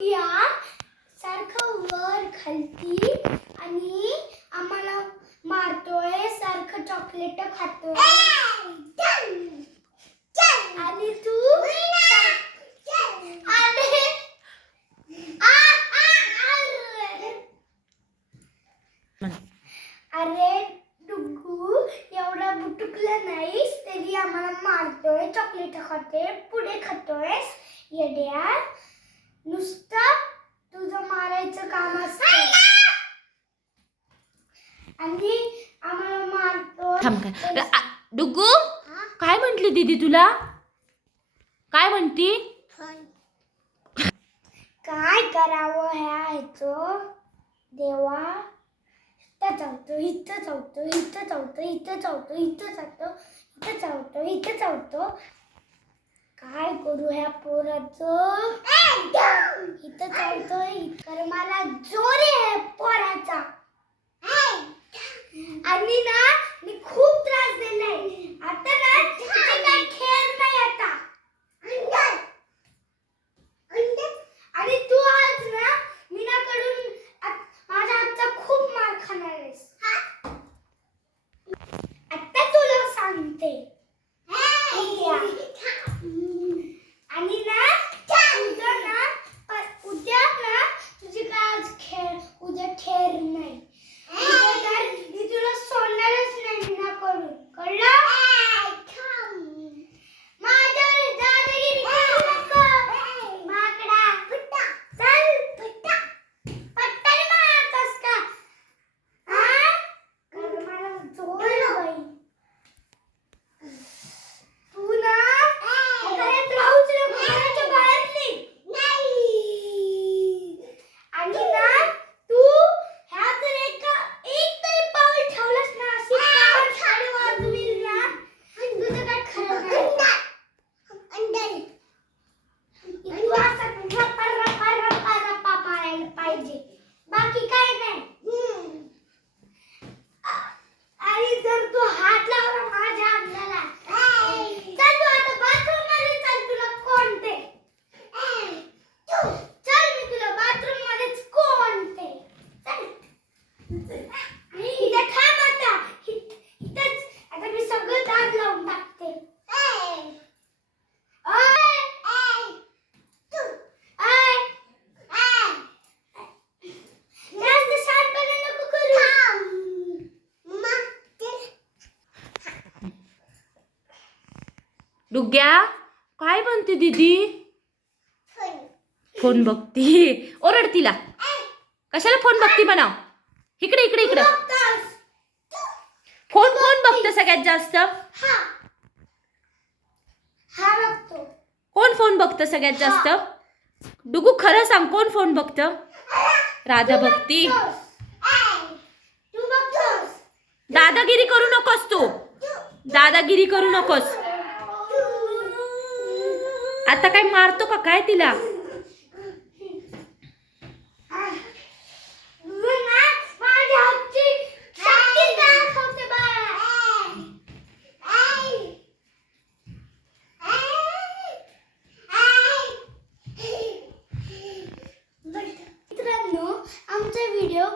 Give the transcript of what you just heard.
या सारखं वर खालती आणि आम्हाला मारतोय, सारखं चॉकलेट खातोय आणि तू अरे डुग्गू एवढा बुटुकला नाहीस तरी आम्हाला मारतोय, चॉकलेट खातोय, पुढे खातोयस येड्या. नुसतं तुझं मारायचं काम असतं आणि आम्हाला मारतोय. डुग्गू काय म्हंटली दीदी तुला? काय म्हणती? काय करावं ह्याचं देवा. इथं चावतो, इथं चावतो, इथं चावतो, इथं चावतो, इथं चावतो, इथं चावतो, इथं चावतो. काय करू ह्या पोराचं? इथं चावतोय तर मला जोर आहे पोराचा. आणि ना मी खूप त्रास दिलाय. आता ना तिथे काय खेळ नाही आता. आणि तू आज ना मीनाकडून माझ्या हातचा खूप मार खाणार आहेस. आता तुला सांगते. आणि ना उद्या ना तुझी काय आज उद्या खेळ नाही. मी तुला सोडणारच नाही मीनाकडून, कळलं? माझ्यावर दादागिरी करू नको. माकडा चल पट्टाने मारतोस का? मला जोर बाई. तू ना घरात राहूच नको, घराच्या बाहेर निघ. आणि ना तू ह्या जर एक तरी पाऊल ठेवलंस ना, अशी कान खाली वाजवील ना, तुझं काय खरं नाही. तू असं रप्पा मारायला पाहिजे, बाकी काय नाही. आणि जर तू हात लावला माझ्या अंगाला, चल तू आता बाथरूम मध्ये चल. तुला कोणते चल, मी तुला बाथरूम मध्येच कोणते चल. इथे थांब आता. इथंच आता मी सगळं दार लावून टाकते. जास्त शहाणपणा नको करू. डुग्ग्या काय म्हणते दीदी? फोन बघती. ओरड तिला. कशाला फोन बघती म्हणाव? इकडे इकडे इकडे. फोन कोण बघतं सगळ्यात जास्त? बघतो. कोण फोन बघतं सगळ्यात जास्त? डुगू खरं सांग, कोण फोन बघतं? राधा बघती. तू बघतोस. दादागिरी करू नकोस तू. दादागिरी करू नकोस. आता काय मारतो का काय तिला? माझ्या हातची शक्ती दाखवते बाळा. मित्रांनो, आमचा व्हिडिओ